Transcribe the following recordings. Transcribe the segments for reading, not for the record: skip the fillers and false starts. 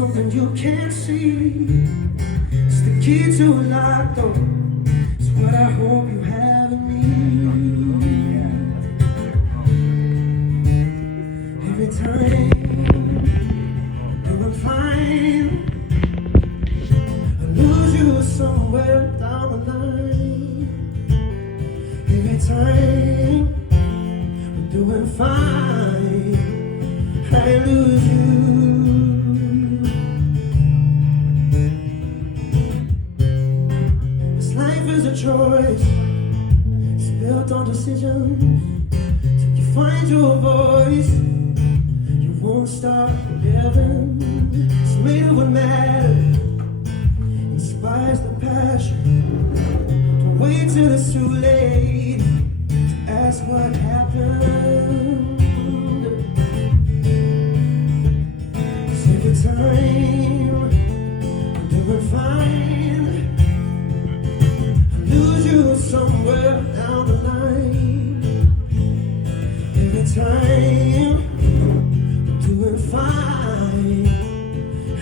something you can't see. It's the key to a locked door. It's what I hope you have in me. Every time doing fine, I lose you somewhere down the line. Every time we're doing fine, I lose you. This life is a choice, it's built on decisions. Till you find your voice, you won't stop living. It's made of what matters, inspires the passion. Don't wait till it's too late to ask what happened. Every time we're doing fine, I lose you somewhere down the line. Every time we're doing fine,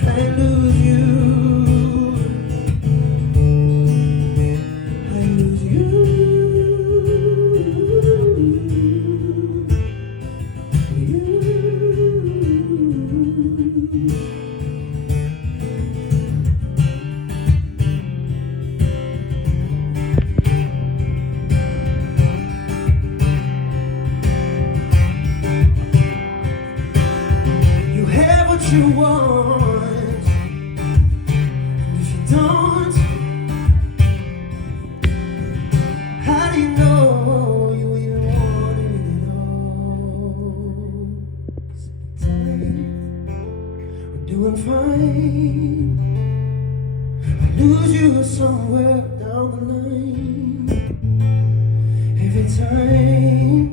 I lose you. I lose you. You want, and if you don't, how do you know you even want it at all? Sometimes we're doing fine, I lose you somewhere down the line. Every time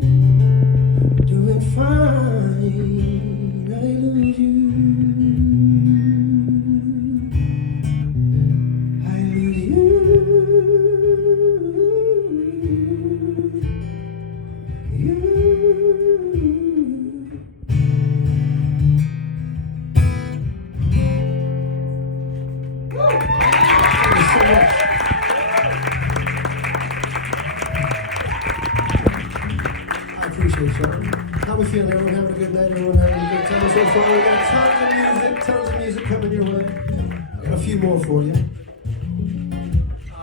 we're doing fine, I lose you. How we feeling? Everyone having a good night? Everyone having a good time so far? We got tons of music coming your way. Got a few more for you.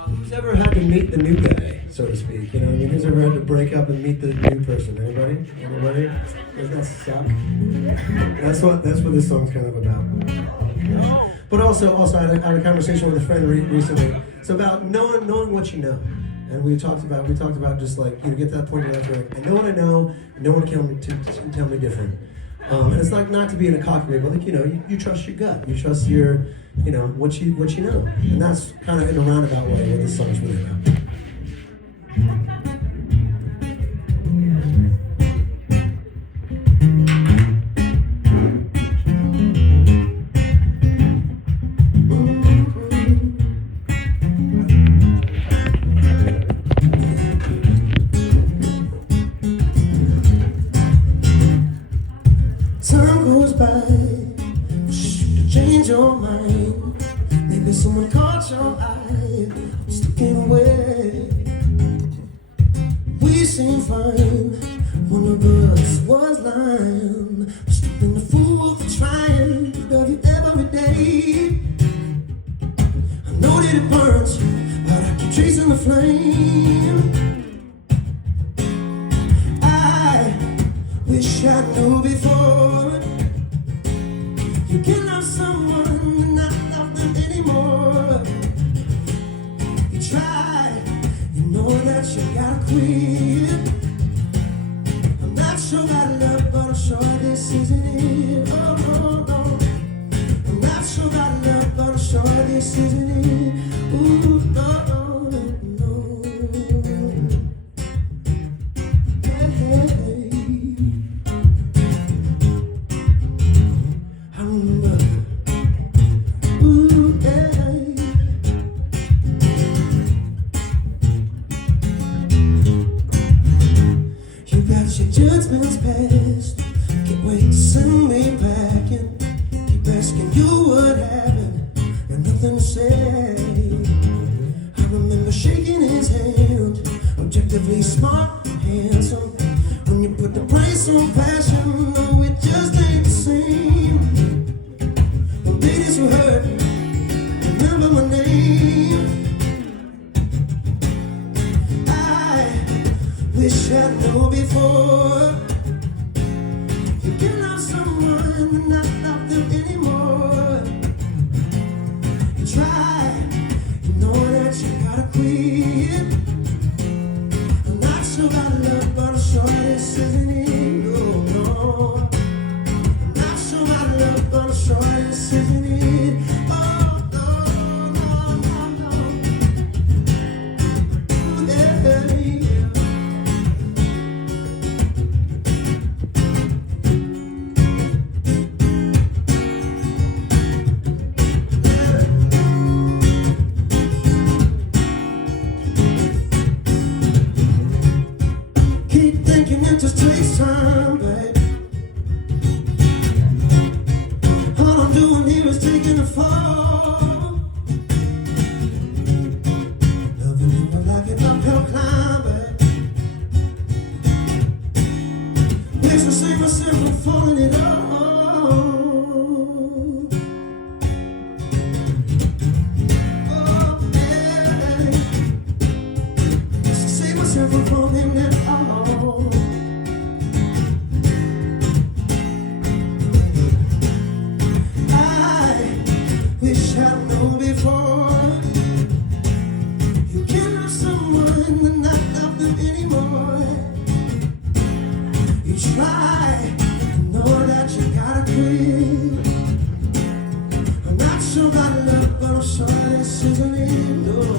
Who's ever had to meet the new guy, so to speak? You know what I mean? Who's ever had to break up and meet the new person? Anybody? Anybody? Doesn't that suck? That's what this song's kind of about. But also I had a conversation with a friend recently. It's about knowing what you know. And we talked about just like, you get to that point in your life where you're like, I know what I know, and no one can tell me different. And it's like not to be in a cocky way, but like, you trust your gut, you trust your, what you know. And that's kind of in a roundabout way what this song is really about. Time goes by, to change your mind. Maybe someone caught your eye, slipping away. We seem fine, one of us was lying. Slipping the fool for trying to love you every day. I know that it burns, but I keep chasing the flame. I wish I knew before. You can love someone and not love them anymore. You try, you know that you gotta quit. I'm not sure about love, but I'm sure this isn't it. Oh, no, no. I'm not sure about love, but I'm sure this isn't it. Ooh, no, no, no. Hey, hey, hey. Your judgment's past. Can't wait to send me back and keep asking you what passion, no, it just ain't the same. When ladies who hurt, remember my name. I wish I'd known before. You can love someone and not love them anymore. You try, you know that you gotta quit. I'm not sure about love, but I'm sure this isn't it. No, no. I'm not sure about love, but I'm sure this isn't it. Oh, no, no, no, no. Ooh, yeah, yeah. Keep thinking it just takes time, babe. All I'm doing here is taking a fall. Loving you like an uphill climb, babe. Wish I saved myself from falling it all. Oh, babe. Wish I saved myself from falling it all. Wish I'd known before. You can't love someone and not love them anymore. You try, you know that you gotta quit. I'm not sure about love, but I'm sure this isn't it. No.